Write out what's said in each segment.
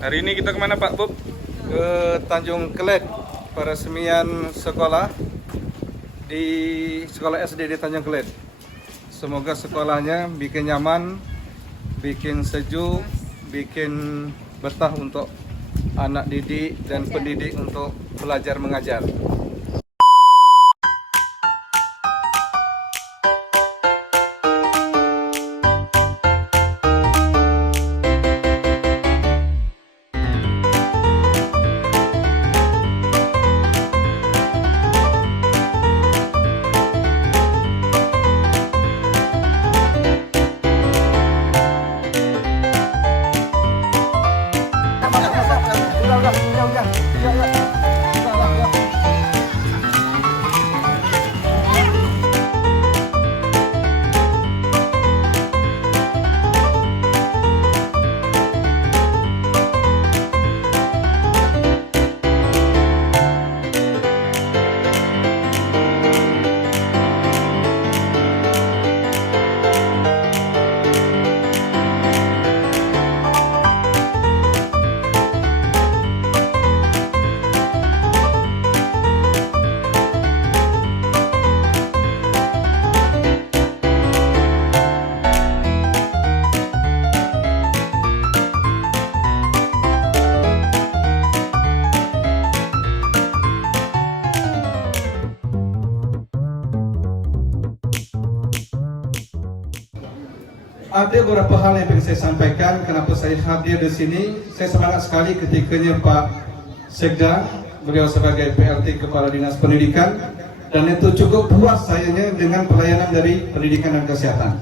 Hari ini kita kemana Pak Bob? Ke Tanjung Keled, peresmian sekolah di sekolah SD di Tanjung Keled. Semoga sekolahnya bikin nyaman, bikin sejuk, bikin betah untuk anak didik dan pendidik untuk belajar mengajar. Ada beberapa hal yang ingin saya sampaikan. Kenapa saya hadir di sini? Saya semangat sekali ketikanya Pak Sekda, beliau sebagai PLT Kepala Dinas Pendidikan, dan itu cukup puas sayanya dengan pelayanan dari pendidikan dan kesehatan.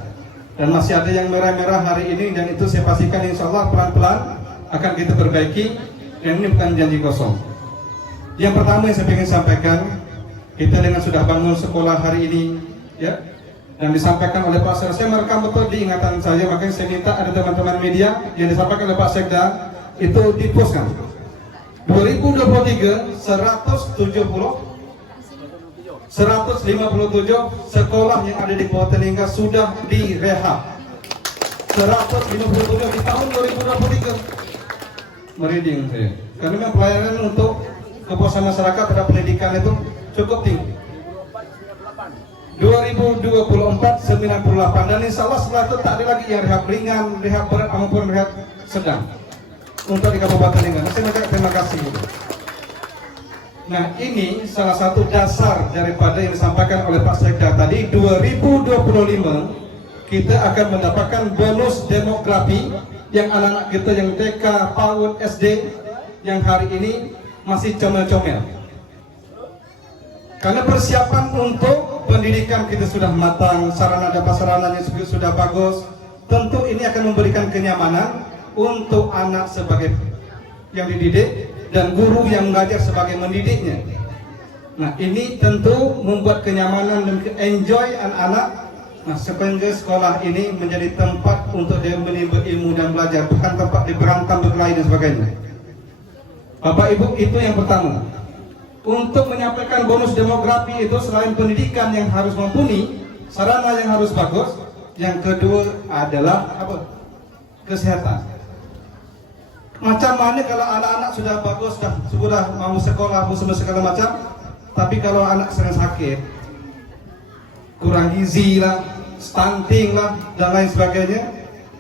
Dan masih ada yang merah-merah hari ini, dan itu saya pastikan insya Allah pelan-pelan akan kita perbaiki. Dan ini bukan janji kosong. Yang pertama yang saya ingin sampaikan, kita dengan sudah bangun sekolah hari ini, ya. Dan disampaikan oleh Pak Sekda, saya merekam betul di ingatan saya, makanya saya minta ada teman-teman media yang disampaikan oleh Pak Sekda itu dipostkan. 2023 157 sekolah yang ada di Kabupaten Lingga sudah direhab. 157 di tahun 2023. Merinding saya. Karena memang pelayanan untuk kepuasan masyarakat terhadap pendidikan itu cukup tinggi. 2024 98, dan insya Allah setelah itu tak ada lagi yang rehab ringan, rehab berat maupun rehab sedang untuk di Kabupaten Lingga. Saya mengucapkan terima kasih. Nah, ini salah satu dasar daripada yang disampaikan oleh Pak Sekda tadi. 2025 kita akan mendapatkan bonus demografi yang anak-anak kita yang TK, PAUD, SD yang hari ini masih comel-comel. Karena persiapan untuk pendidikan kita sudah matang, sarana dan prasarananya sudah bagus. Tentu ini akan memberikan kenyamanan untuk anak sebagai yang dididik dan guru yang mengajar sebagai mendidiknya. Nah, ini tentu membuat kenyamanan dan enjoy anak-anak. Nah, sehingga sekolah ini menjadi tempat untuk dia berilmu dan belajar, bukan tempat diberantam, berkelahi dan sebagainya. Bapak Ibu, itu yang pertama. Untuk menyampaikan bonus demografi itu selain pendidikan yang harus mumpuni, sarana yang harus bagus, yang kedua adalah apa? Kesehatan. Macam mana kalau anak-anak sudah bagus, sudah mau sekolah, mau segala macam, tapi kalau anak sering sakit, kurang gizi lah, stunting lah, dan lain sebagainya,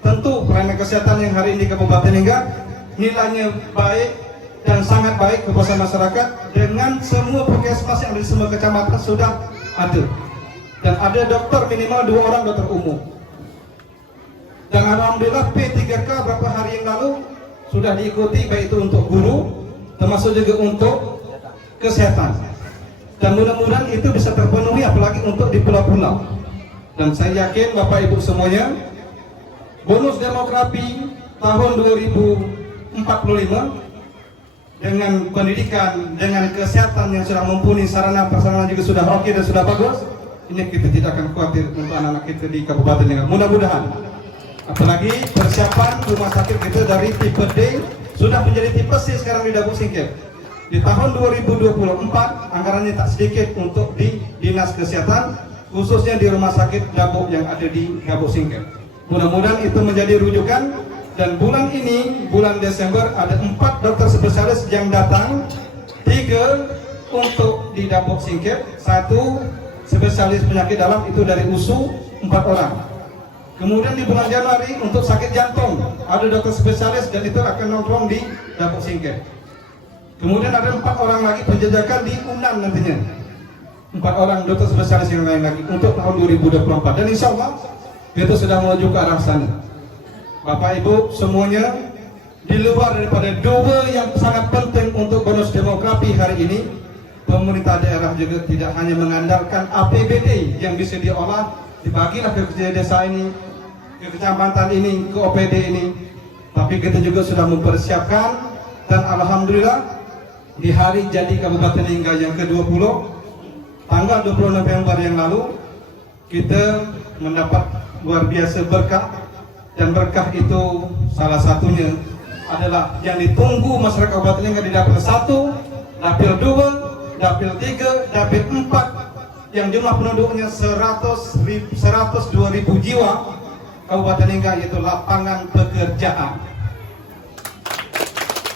tentu pelayanan kesehatan yang hari ini di Kabupaten Lingga nilainya baik dan sangat baik kepuasan masyarakat, dengan semua puskesmas yang ada di semua kecamatan sudah ada, dan ada dokter minimal 2 orang dokter umum. Dan alhamdulillah P3K beberapa hari yang lalu sudah diikuti, baik itu untuk guru termasuk juga untuk kesehatan, dan mudah-mudahan itu bisa terpenuhi apalagi untuk di pulau-pulau. Dan saya yakin Bapak Ibu semuanya, bonus demografi tahun 2045 dengan pendidikan, dengan kesehatan yang sudah mumpuni, sarana prasarana juga sudah oke dan sudah bagus, ini kita tidak akan khawatir untuk anak-anak kita di Kabupaten Lingga. Mudah-mudahan, apalagi persiapan rumah sakit kita dari tipe D sudah menjadi tipe C sekarang di Dabuk Singkil. Di tahun 2024 anggarannya tak sedikit untuk di Dinas Kesehatan, khususnya di rumah sakit Dabuk yang ada di Dabuk Singkil. Mudah-mudahan itu menjadi rujukan Dan bulan ini, bulan Desember, ada 4 dokter spesialis yang datang, 3 untuk di Dapok Singkep, 1 spesialis penyakit dalam itu dari USU, 4 orang. Kemudian di bulan Januari untuk sakit jantung ada dokter spesialis dan itu akan nongkrong di Dapok Singkep. Kemudian ada 4 orang lagi penjajakan di UNAN nantinya, 4 orang dokter spesialis yang lain lagi untuk tahun 2024. Dan insya Allah kita sudah menuju ke arah sana. Bapak Ibu semuanya, di luar daripada 2 yang sangat penting untuk bonus demografi hari ini, pemerintah daerah juga tidak hanya mengandalkan APBD yang bisa diolah, dibagilah ke desa ini, ke kecamatan ini, ke OPD ini, tapi kita juga sudah mempersiapkan. Dan alhamdulillah di hari jadi Kabupaten Lingga yang ke-20, tanggal 20 November yang lalu, kita mendapat luar biasa berkah. Dan berkah itu salah satunya adalah yang ditunggu masyarakat Kabupaten Lingga di Dapil 1, Dapil 2, Dapil 3, Dapil 4 yang jumlah penduduknya 102.000 jiwa Kabupaten Lingga, yaitu lapangan pekerjaan.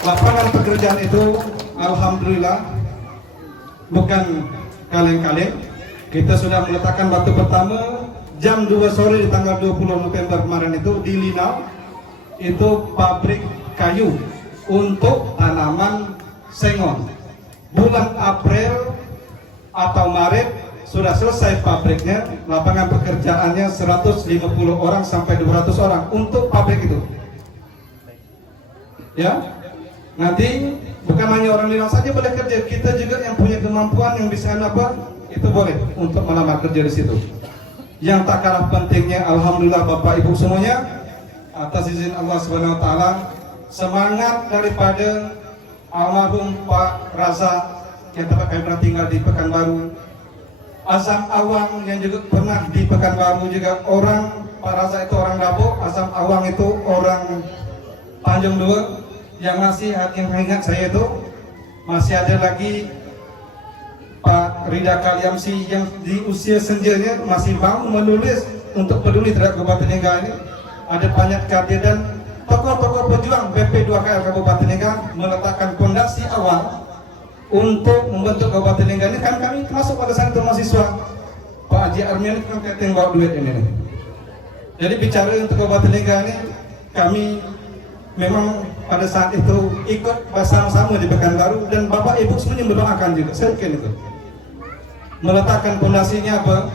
Lapangan pekerjaan itu alhamdulillah bukan kaleng-kaleng. Kita sudah meletakkan batu pertama jam 2 sore di tanggal 20 November kemarin itu di Linau, itu pabrik kayu untuk tanaman sengon. Bulan April atau Maret sudah selesai pabriknya, lapangan pekerjaannya 150 orang sampai 200 orang untuk pabrik itu. Ya, nanti bukan hanya orang Linau saja boleh kerja, kita juga yang punya kemampuan yang bisa apa, itu boleh untuk melamar kerja di situ. Yang tak kalah pentingnya, alhamdulillah Bapak Ibu semuanya, atas izin Allah Subhanahu wa taala, semangat daripada almarhum Pak Raza yang tempat kami pernah tinggal di Pekanbaru, Azam Awang yang juga pernah di Pekanbaru juga, orang Pak Raza itu orang Dapok, Azam Awang itu orang Tanjung Dua. Yang masih yang ingat saya itu masih ada lagi Pak Rida Kaliamsi yang di usia senjanya masih mau menulis untuk peduli terhadap Kabupaten Lingga ini. Ada banyak kader dan tokoh-tokoh pejuang BP2KL Kabupaten Lingga meletakkan fondasi awal untuk membentuk Kabupaten Lingga ini. Kan kami termasuk pada saat itu mahasiswa. Pak Haji Armian kan katanya bawa duit ini. Jadi bicara untuk Kabupaten Lingga ini, kami memang pada saat itu ikut bersama-sama di Pekanbaru dan Bapak Ibu semuanya mendoakan juga. Saya yakin itu meletakkan fondasinya apa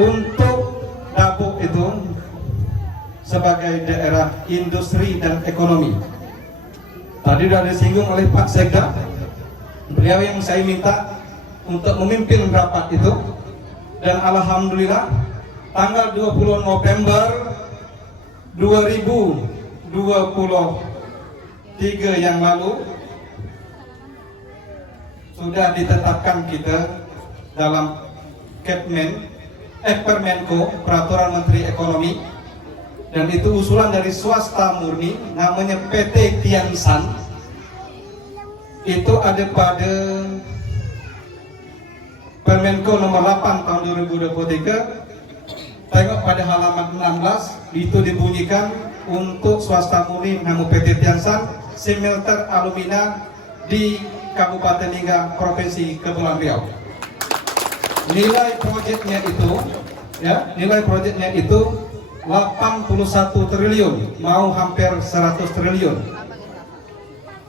untuk Dapok itu sebagai daerah industri dan ekonomi. Tadi sudah disinggung oleh Pak Sekda, beliau yang saya minta untuk memimpin rapat itu. Dan alhamdulillah tanggal 20 November 2023 yang lalu sudah ditetapkan kita dalam Permenko, Peraturan Menteri Ekonomi, dan itu usulan dari swasta murni, namanya PT Tiansan. Itu ada pada Permenko nomor 8 tahun 2023. Tengok pada halaman 16, itu dibunyikan untuk swasta murni nama PT Tiansan, smelter alumina di Kabupaten Lingga, Provinsi Kepulauan Riau. Nilai proyeknya itu, ya, nilai proyeknya itu 81 triliun, mau hampir 100 triliun.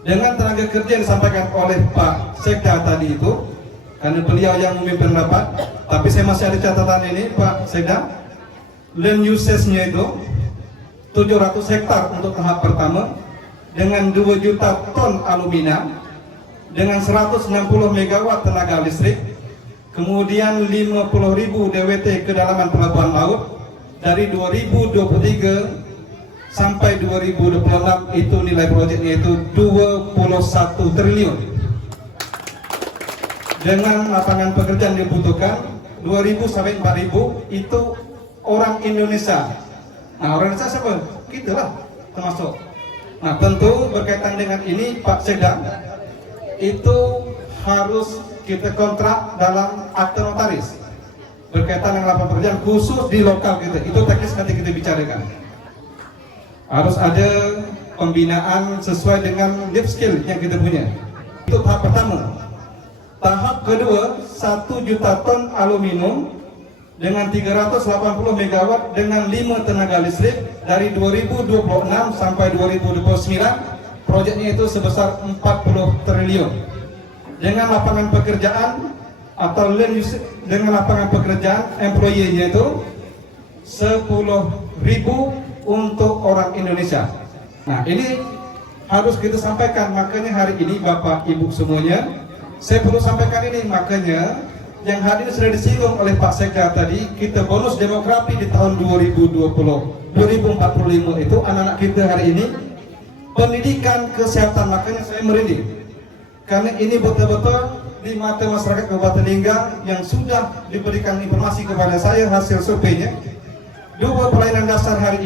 Dengan tenaga kerja yang disampaikan oleh Pak Sekda tadi itu, karena beliau yang memimpin rapat, tapi saya masih ada catatan ini Pak Sekda, land usage-nya itu 700 hektar untuk tahap pertama, dengan 2 juta ton alumina, dengan 160 megawatt tenaga listrik, kemudian 50.000 DWT kedalaman pelabuhan laut. Dari 2023 sampai 2026 itu nilai proyeknya itu 21 triliun. Dengan lapangan pekerjaan dibutuhkan 2.000 sampai 4.000 itu orang Indonesia. Nah, orang Indonesia siapa? Kita lah termasuk. Nah, tentu berkaitan dengan ini Pak Sekda, itu harus kita kontrak dalam akte notaris berkaitan dengan lapangan pekerjaan khusus di lokal kita. Itu teknis nanti kita bicarakan. Harus ada pembinaan sesuai dengan life skill yang kita punya. Itu tahap pertama. Tahap kedua, 1 juta ton aluminium dengan 380 megawatt dengan 5 tenaga listrik dari 2026 sampai 2029. Proyeknya itu sebesar 40 triliun. Dengan lapangan pekerjaan atau dengan lapangan pekerjaan employee-nya itu 10.000 untuk orang Indonesia. Nah, ini harus kita sampaikan. Makanya hari ini Bapak Ibu semuanya, saya perlu sampaikan ini. Makanya yang hadir sudah disinggung oleh Pak Sekda tadi, kita bonus demografi di tahun 2045 itu anak-anak kita hari ini pendidikan kesehatan. Makanya saya merinding karena ini betul-betul di mata masyarakat Kabupaten Lingga yang sudah diberikan informasi kepada saya hasil surveinya. 2 pelayanan dasar hari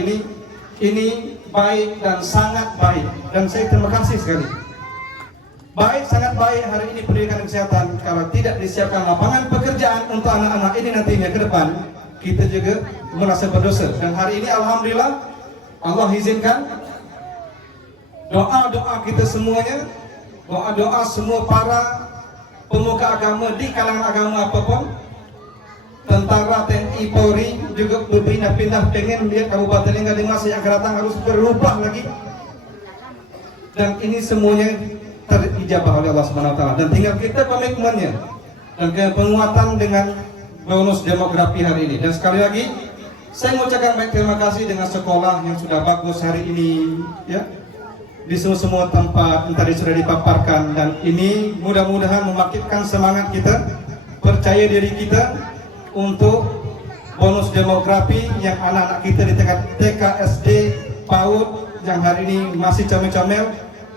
ini baik dan sangat baik, dan saya terima kasih sekali. Baik, sangat baik hari ini pendidikan kesehatan. Kalau tidak disiapkan lapangan pekerjaan untuk anak-anak ini nantinya ke depan, kita juga merasa berdosa. Dan hari ini alhamdulillah Allah izinkan doa-doa kita semuanya, doa-doa semua para pemuka agama di kalangan agama apapun, tentara, TNI, Polri juga berpindah-pindah pengen lihat Kabupaten Lingga di masa yang akan datang harus berubah lagi. Dan ini semuanya terijabah oleh Allah Subhanahu wa taala, dan tinggal kita komitmennya dan penguatan dengan bonus demografi hari ini. Dan sekali lagi saya mengucapkan baik terima kasih dengan sekolah yang sudah bagus hari ini ya, di semua tempat yang tadi sudah dipaparkan, dan ini mudah-mudahan membangkitkan semangat kita, percaya diri kita untuk bonus demografi yang anak-anak kita di tingkat TK, SD, PAUD yang hari ini masih comel-comel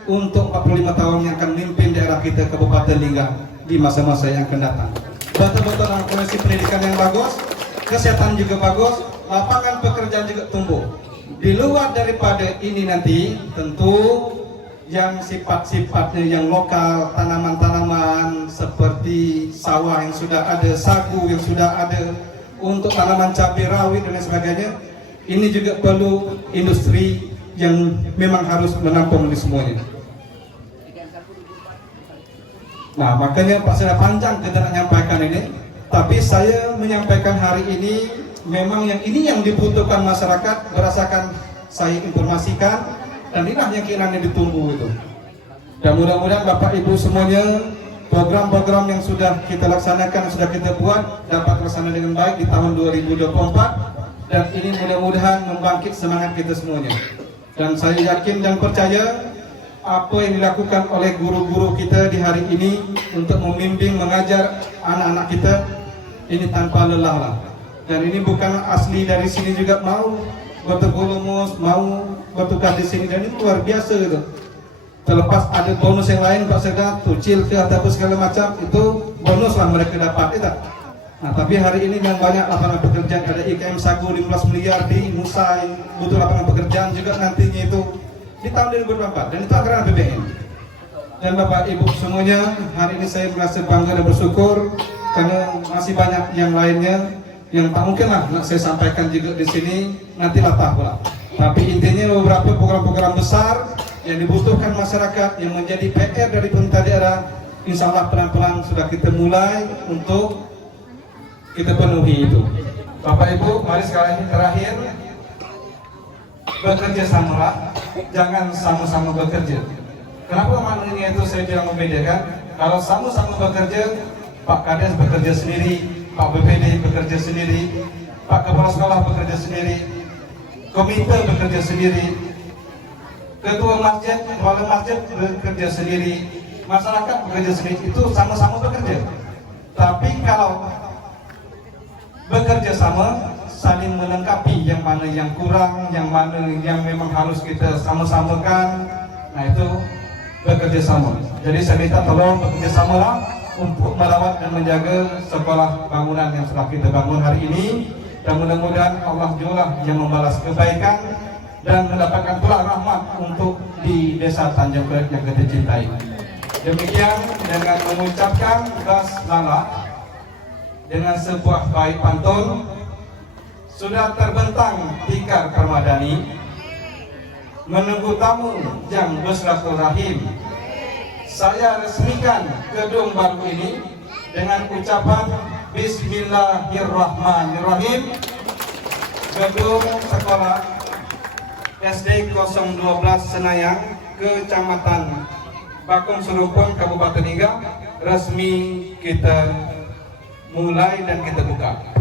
untuk 45 tahun yang akan memimpin daerah kita Kabupaten Lingga di masa-masa yang akan datang. Betul-betul dalam kondisi pendidikan yang bagus, kesehatan juga bagus, lapangan pekerjaan juga tumbuh. Di luar daripada ini nanti tentu yang sifat-sifatnya yang lokal, tanaman-tanaman seperti sawah yang sudah ada, sagu yang sudah ada, untuk tanaman cabai rawit dan lain sebagainya, ini juga perlu industri yang memang harus menampung di semuanya. Nah, makanya Pak sudah panjang kita nak menyampaikan ini, tapi saya menyampaikan hari ini memang yang ini yang dibutuhkan masyarakat berdasarkan saya informasikan, dan inilah yang keinginan yang ditunggu itu. Dan mudah-mudahan Bapak Ibu semuanya, program-program yang sudah kita laksanakan, sudah kita buat dapat terlaksana dengan baik di tahun 2024, dan ini mudah-mudahan membangkit semangat kita semuanya. Dan saya yakin dan percaya apa yang dilakukan oleh guru-guru kita di hari ini untuk membimbing, mengajar anak-anak kita ini tanpa lelah lah. Dan ini bukan asli dari sini juga, mau bertegurumus, mau bertukar di sini, dan ini luar biasa gitu. Terlepas ada bonus yang lain Pak Sekda, tucil ke ataupun segala macam, itu bonus lah mereka dapat itu. Nah, tapi hari ini yang banyak lapangan pekerjaan, ada IKM Sagu 15 miliar di Nusa yang butuh lapangan pekerjaan juga nantinya itu di tahun 2024, dan itu anggaran APBN. Dan Bapak Ibu semuanya, hari ini saya merasa bangga dan bersyukur karena masih banyak yang lainnya yang tak mungkin lah nak saya sampaikan juga di sini, nanti latah pula. Tapi intinya beberapa program-program besar yang dibutuhkan masyarakat yang menjadi PR dari pemerintah daerah, insya Allah pelan-pelan sudah kita mulai untuk kita penuhi itu. Bapak Ibu, mari sekarang terakhir bekerja samalah, jangan sama-sama bekerja. Kenapa maknanya itu saya bilang membedakan? Kalau sama-sama bekerja, Pak Kades bekerja sendiri, Pak BPD bekerja sendiri, Pak Kepala Sekolah bekerja sendiri, komite bekerja sendiri, ketua masjid, kepala masjid bekerja sendiri, masyarakat bekerja sendiri, itu sama-sama bekerja. Tapi kalau bekerja sama, saling melengkapi, yang mana yang kurang, yang mana yang memang harus kita sama-samakan, nah itu bekerja sama. Jadi saya minta tolong bekerja samalah untuk merawat dan menjaga sekolah bangunan yang telah kita bangun hari ini, dan mudah-mudahan Allah juga yang membalas kebaikan dan mendapatkan pula rahmat untuk di desa Tanjung Priok yang kita cintai. Demikian dengan mengucapkan basmalah dengan sebuah bait pantun, sudah terbentang tikar permadani, menunggu tamu yang bersilaturahim. Saya resmikan gedung baru ini dengan ucapan Bismillahirrahmanirrahim. Gedung sekolah SD 012 Senayang, Kecamatan Bakung Serupun, Kabupaten Iga, resmi kita mulai dan kita buka.